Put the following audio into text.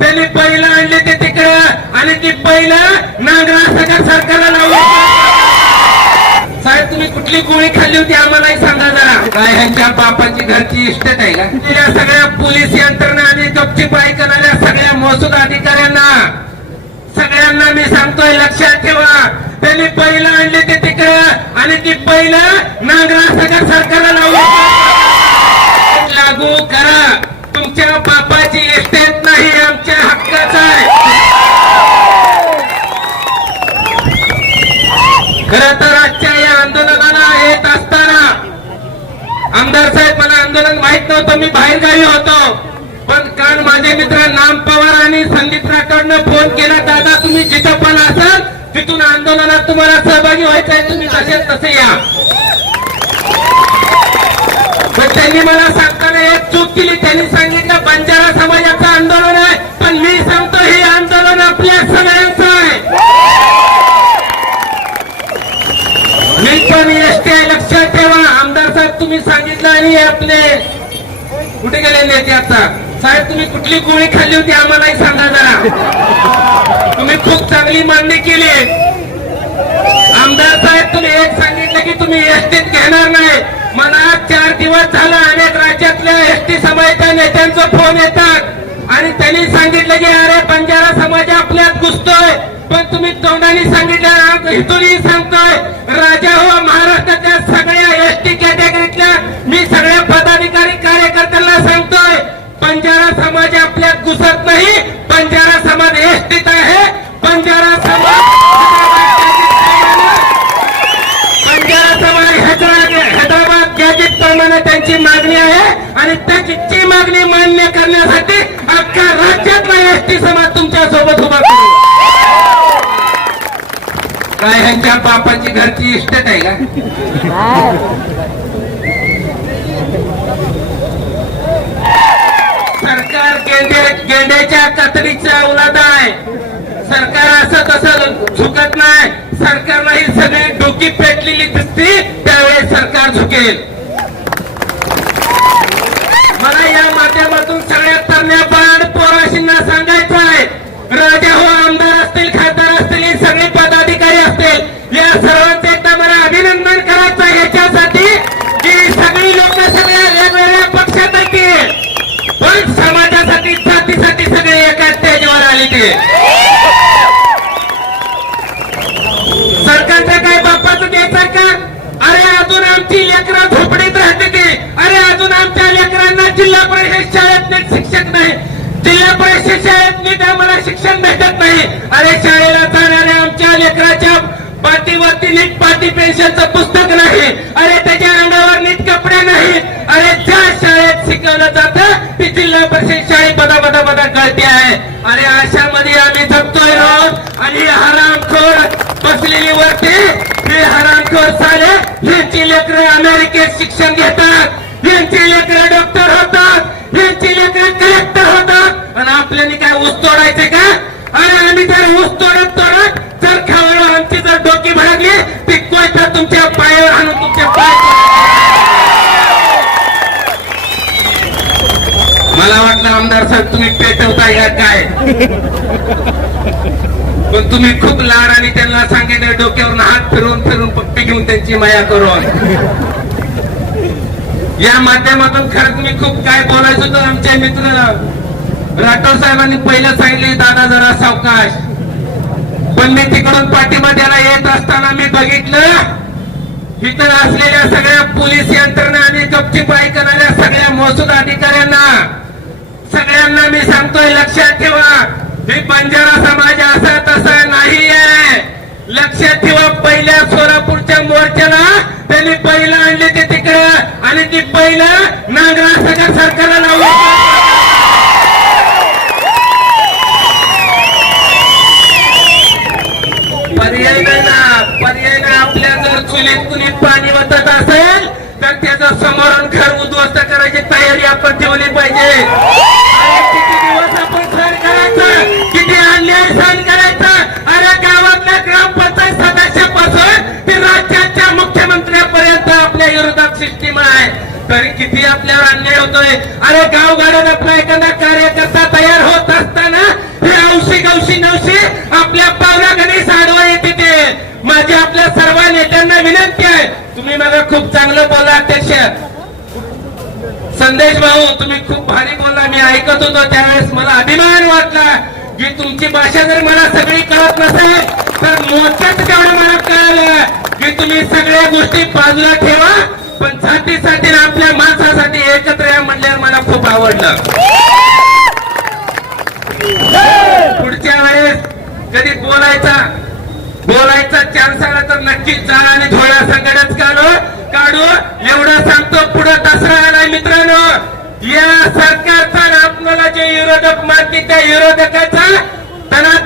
त्यांनी पहिलं आणले ते तिकडं. आणि ती पहिलं नागरा सगळ्या सरकारला लावलं साहेब तुम्ही कुठली गोळी खाल्ली होती आम्हालाही सांगा जरा. काय ह्यांच्या बापाची घरची इस्टेट आहे का? या सगळ्या पोलीस यंत्रणा आणि गपचीपाई करणाऱ्या सगळ्या महसूल अधिकाऱ्यांना. सगळ्यांना मी सांगतोय लक्षात ठेवा. त्यांनी पहिलं आणले ते तिकडं. आणि ती पहिलं नागरा सगळ्या सरकारला लावलं लागू करा. तुमच्या बापाची इस्टेट नाही आमच्या हक्काचं आहे खर तर आजच्या या आंदोलनाला येत असताना आमदार साहेब मला आंदोलन माहीत नव्हतं मी बाहेर गावी होतो. पण काल माझे मित्र नाम पवार आणि संदीप राठोडनं फोन केला दादा तुम्ही जिथं पण असाल तिथून आंदोलनात तुम्हाला सहभागी व्हायचंय तुम्ही तसे तसे या. पण त्यांनी मला सांगताना एक चूक केली. त्यांनी सांगितलं बंजारा समाजाचं आंदोलन आहे पण मी सांगतो हे आंदोलन आपल्या सगळ्या आहे मी पण एसटी लक्षात ठेवा. आमदार साहेब तुम्ही सांगितलं आणि आपले कुठे गेले नेते आता? साहेब तुम्ही कुठली गोळी खाल्ली होती आम्हालाही सांगा जरा. तुम्ही खूप चांगली मांडणी केली. आमदार साहेब तुम्ही एक सांगितलं की तुम्ही एसटीत घेणार नाही. मला चार दिवस झाला अनेक राज्यातल्या एसटी समाजाच्या नेत्यांचा फोन येतात. आणि त्यांनी सांगितलं की अरे बंजारा समाज आपल्यात घुसतोय. पण तुम्ही तोंडाने सांगितलं इथूनही सांगतोय. राजा हो महाराष्ट्राच्या सगळ्या एस टी कॅटेगरीतल्या मी सगळ्या पदाधिकारी कार्यकर्त्यांना सांगतोय बंजारा समाज आपल्यात घुसत नाही बंजारा समाज एसटीत आहे बंजारा समाज बंजारा समाज हैदराबाद हैदराबाद गॅजेट प्रमाणे त्यांची मागणी आहे आणि त्याची मागणी मान्य करण्यासाठी अख्ख्या राज्यातला एसटी समाज तुमच्यासोबत उभा काय ह्यांच्या बापाची घरची इस्टेट आहे का? सरकार गेंडे गेंड्याच्या कतरीचा उलादा आहे. सरकार असं तसं झुकत नाही. सरकारला ही सगळी डोकी पेटलेली दिसती त्यावेळेस सरकार झुकेल. मला या माध्यमातून सगळ्या तरण्या बाळ पोराशींना सांगायचं आहे. राजा हो या सर्वांचे एकदा मला अभिनंदन करायचं याच्यासाठी की सगळी लोक सगळ्या वेगवेगळ्या पक्षात येतील पण समाजासाठी जातीसाठी सगळे एका स्टेजवर आले ते. सरकारच्या काय बापाचं ते सरकार अरे अजून आमची लेकरं झोपडीत राहते ते. अरे अजून आमच्या लेकरांना जिल्हा परिषद शाळेत नीट शिक्षक नाही. जिल्हा परिषद शाळेत नीट आम्हाला शिक्षण भेटत नाही. अरे शाळेला जाणाऱ्या आमच्या लेकराच्या पाठीवरती नीट पाठी पेन्शनचं पुस्तक नाही. अरे त्याच्या अंगावर नीट कपडे नाही. अरे ज्या शाळेत शिकवलं जातं ती जिल्हा परिषद शाळेत बदा बदा बदा कळते आहे. अरे अशामध्ये आम्ही जगतोय रोज. आणि हरामखोर बसलेली वरती हे हरामखोर साले यांची लेकरं अमेरिकेत शिक्षण घेतात. यांची लेकरं डॉक्टर होतात. यांची लेकरं कलेक्टर होतात. आणि आपल्याने काय ऊस तोडायचे का? अरे आम्ही जर ऊस तोडत तोडत जर खावा तुमच्या पायावर आणून तुमच्या पाय मला वाटलं आमदार साहेब तुम्ही पेटवताय का काय? पण तुम्ही खूप लाड आणि त्यांना सांगितलं डोक्यावरून हात फिरवून फिरून पप्पी घेऊन त्यांची माया करून या माध्यमातून खरंच मी खूप काय बोलायचं होतं आमच्या मित्र राठोड साहेबांनी पहिलं सांगितले दादा जरा सावकाश. पण मी तिकडून पाठिंबा द्यायला येत असताना मी बघितलं इतर असलेल्या सगळ्या पोलीस यंत्रणा आणि गपचीपाई करणाऱ्या सगळ्या महसूल अधिकाऱ्यांना सगळ्यांना मी सांगतोय लक्षात ठेवा. हे बंजारा समाज असा तसा नाही आहे लक्षात ठेवा पहिल्या सोलापूरच्या मोर्चाला त्यांनी पहिलं आणले ते तिकडं आणि ती पहिलं नागरा सगळ्या सरकारला लावलं कुणी पाणी वतत असेल तर त्याचं समोरून घर उद्ध्वस्त करायची तयारी आपण ठेवली पाहिजे. किती दिवस आपण किती अन्याय अरे गावातल्या ग्रामपंचायत ते राज्याच्या मुख्यमंत्र्यापर्यंत आपल्या विरोधात सिस्टीम आहे. तरी किती आपल्यावर अन्याय होतोय? अरे गावगाड्यात आपला एखादा कार्यकर्ता तयार होत असताना हे औशी गवशी नवशी आपल्या पावला माझी आपल्या सर्व नेत्यांना विनंती आहे. तुम्ही मला खूप चांगलं बोला अध्यक्ष. संदेश भाऊ तुम्ही खूप भारी बोलला. मी ऐकत होतो त्यावेळेस मला अभिमान वाटला की तुमची भाषा जर मला सगळी कळत नसेल तर मोठ्याच तेवढं मला कळलं की तुम्ही सगळ्या गोष्टी बाजूला ठेवा. पण जातीसाठी आपल्या माणसासाठी एकत्र या म्हणल्यावर मला खूप आवडलं. पुढच्या वेळेस कधी बोलायचा बोलायचा चान्स आला तर नक्कीच जा आणि थोडा संकटच काढू काढू. एवढं सांगतो पुढे दसरा आलाय मित्रांनो. या सरकारचा आपल्याला जे विरोधक मानते त्या विरोधकाचा त्यांना